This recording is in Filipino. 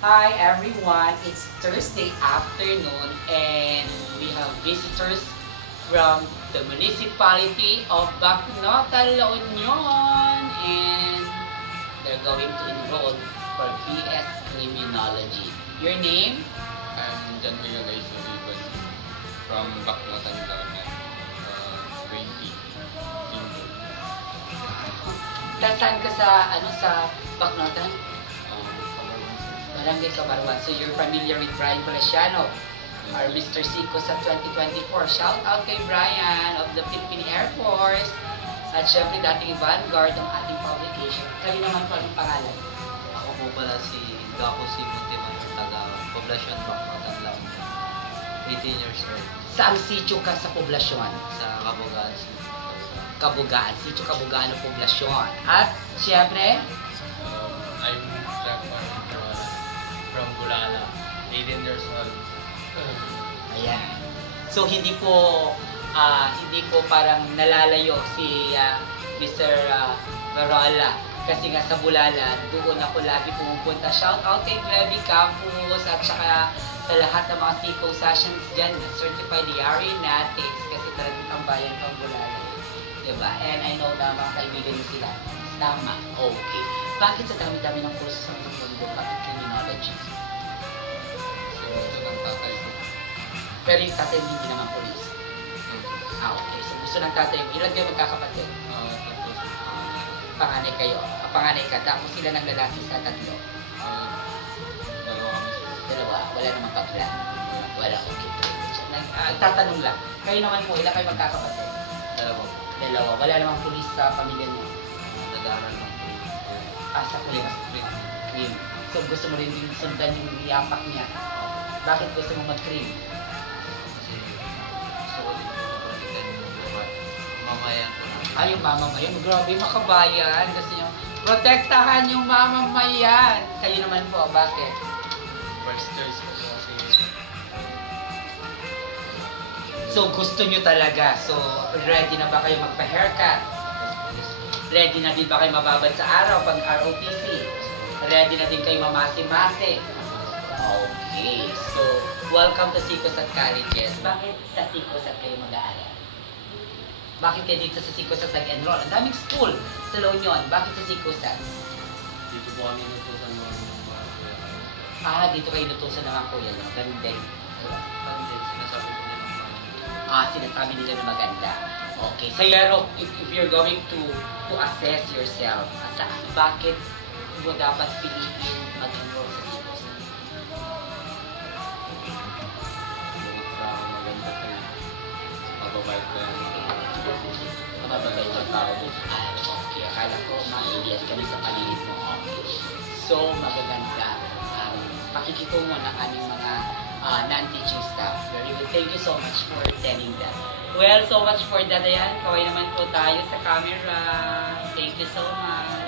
Hi everyone, it's Thursday afternoon and we have visitors from the municipality of Bacnotan, La Union, and they're going to enroll for BS Criminology. Your name? I'm John William Gaisuriban from Bacnotan, La Union, 20 single. Saan ka sa Bacnotan? Barangay Camarwan. So you're familiar with Brian Polasiano, our Mr. Sico sa 2024. Shout out kay Brian of the Philippine Air Force. At syempre dating vanguard ng ating publication. Kayo naman po anong pangalan? Ako po pala si Gako Simontiman, taga Poblacion Bacnotan lang. 18 years old. Saang sityo ka sa poblasyon? Sa Kabugaan City. Kabugaan. Sityo Kabugaan ng poblasyon. At syempre, I'm Jack from Bulala, 18 years old. ayan. So hindi po parang nalalayo si Mr. Varola kasi nga sa Bulala doon ako lagi pumupunta. Shout out kay Glebby Campus at saka sa lahat ng mga Sico sessions dyan na certified Aeronautics kasi talagang tambayan pang Bulala. Diba? And I know na mga kaibigan nyo sila. Tama. Okay. Bakit sa dami-dami ng kurso sa mundo? Bakit criminology? Gusto ng tatay ko. Pero yung tatay hindi naman police. Okay. So gusto ng tatay, ilan kayo magkakapatid? Tapos, Panganay kayo. Panganay ka. Tapos sila ng lalaki sa tatlo. dalawa kami sila. Dalawa. Wala namang kapla. Wala. Okay. Tatanong lang. Kayo naman po, ilan kayo magkakapatid? Dalawa. Dalawa. Wala namang police sa pamilya niyo. Nag-aaral lang po. Sa police. Cream. So gusto mo rin din sundan yung yapak niya. Bakit gusto mo mag-cream? Kasi gusto ko din po maprotektan yung mamayan po namin. Ay, yung mamamayan. Grabe, makabayan. Gusto nyo protektahan yung mamamayan. Kayo naman po, bakit? First choice ko kasi So gusto nyo talaga. So ready na ba kayo magpa-haircut? Ready na din ba kayo mababad sa araw pag ROTC? Ready na din kayo mamasi-masi? Okay, so welcome to Sicosat Colleges. Bakit sa Sicosat kayo mag-aaral? Bakit kayo dito sa Sicosat nag-enroll? Ang daming school sa La Union. Bakit sa Sicosat? Dito po kami natusan mga Dito kayo natusan ng mga kuya. Ganun din. sinasabi ko nila Sinasabi nila na maganda. Okay, so pero if you're going to assess yourself, bakit mo dapat piliin mag-enroll sa Sicosat? bukod sa maganda kayo. Mababait ko yan. Mababagay ng tao. Okay. Akala ko ma-idiot kami sa paligid mo. Okay. So, magaganda. Pakikitungo ng aming mga non-teaching staff. Very good. Thank you so much for telling that. Well, so much for that. Ayan, kaway naman po tayo sa camera. Thank you so much.